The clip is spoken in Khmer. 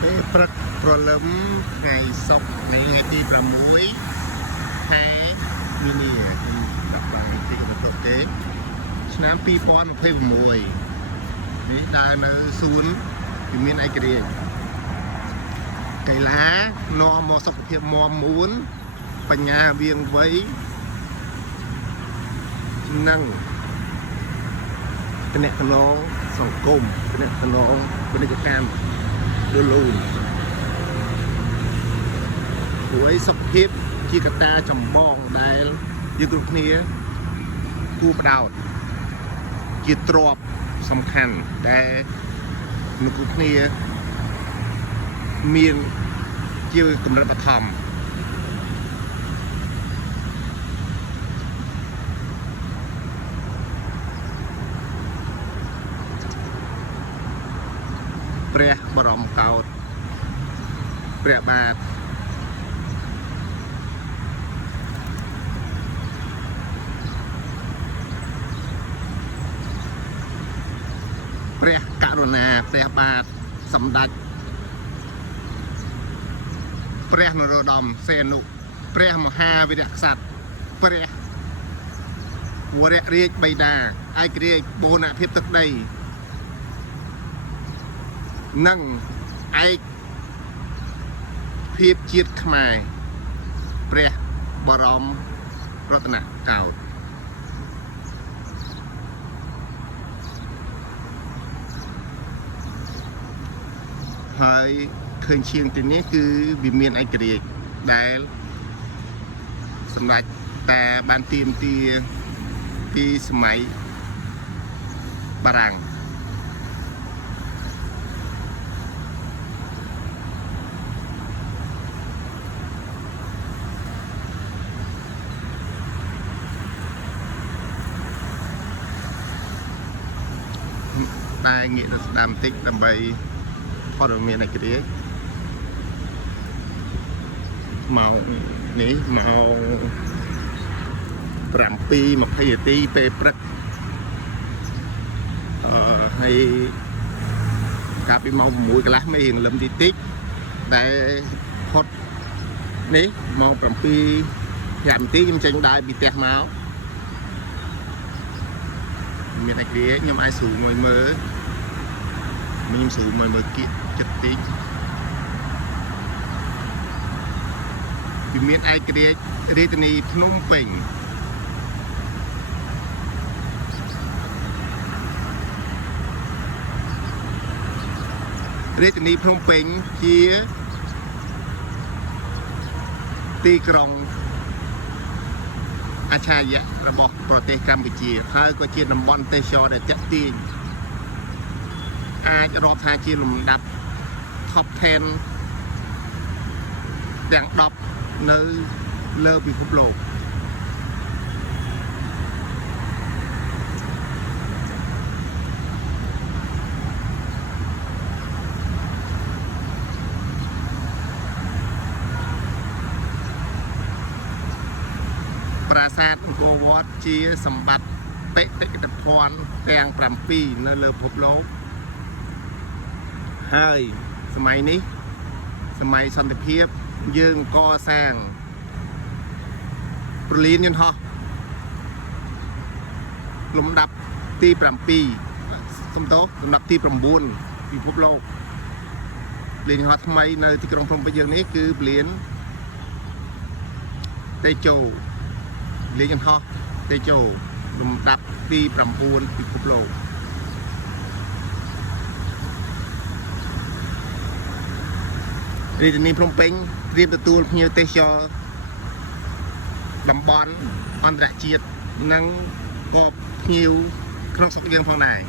ព្រឹកព្រលឹមថ្ងៃសុក្រថ្ងៃទី6ខែមីនាខ្ញុំដាក់ឡើងទីកន្លែងទេឆ្នាំ2026នេះដើរនៅសួនវិមានឯករាជ្យកីឡានាំមកសុខភាពមាំមួនបញ្ញាវៀងវៃនិងតំណែងសង្គមតំណែងពាណិជ្ជកម្មដលូនព្រោះសុខភាពជាកត្តាចម្បងដែលយើងគ្រប់គ្នាគួរផ្ដោតជាទ្រព្យសំខាន់ដែលមនុស្សគ្រប់គ្នាមានជាកម្រិតបឋមព្រះបរមកោដ្ឋព្រះបាទព្រះករុណាព្រះបាទសម្ដេចព្រះនរោត្តមសីហនុព្រះមហាវីរក្សត្រព្រះវររាជបិតាឯករាជ្យបូរណភាពទឹកដីនិងឯកភាពជាតិខ្មែរព្រះបរមរតនកោដ្ឋហើយឃើញឈៀងទីនេះគឺវាមានឯករាជ្យដែលសម្ដេចតាបានទាមទារពីសម័យបារាំងតែងាកទៅស្ដាំបន្តិចដើម្បីព័ត៌មានឯករាជ្យម៉ោងនេះម៉ោង7:20 នាទីពេលព្រឹកហើយកាលពីម៉ោង6កន្លះមេរៀងលឹមតិចដែលផុតនេះម៉ោង7:05 នាទីខ្ញុំចេញដើរពីផ្ទះមកមានឯករាជ្យខ្ញុំអាចស្រួលមួយមើលខ្ញុំស្រួលមួយមើលគៀកចិត្តតិចវាមានឯករាជ្យរាជធានីភ្នំពេញរាជធានីភ្នំពេញជាទីក្រុងអច្ឆរិយៈរបស់ប្រទេសកម្ពុជាហើយក៏ជាតំបន់ទេសចរណ៍ដែលទាក់ទាញអាចរាប់ថាជាលំដាប់ Top 10 ទាំង10នៅលើពិភពលោកប្រាសាទអង្គរវត្តជាសម្បត្តិបេតិកភណ្ឌទាំង7នៅលើពិភពលោកហើយសម័យនេះសម័យសន្តិភាពយើងកសាងប្រលានយន្តហោះលំដាប់ទី7សំទោសលំដាប់ទី9ពិភពលោកប្រលានយន្តហោះថ្មីនៅទីក្រុងភ្នំពេញយើងនេះគឺប្រលានតេជោប្រលានយន្តហោះតេជោលំដាប់ទី9ពិភពលោករាជធានីភ្នំពេញត្រៀមទទួលភ្ញៀវទេសចរតំបន់អន្តរជាតិនិងក៏ភ្ញៀវក្នុងស្រុកយើងផងដែរ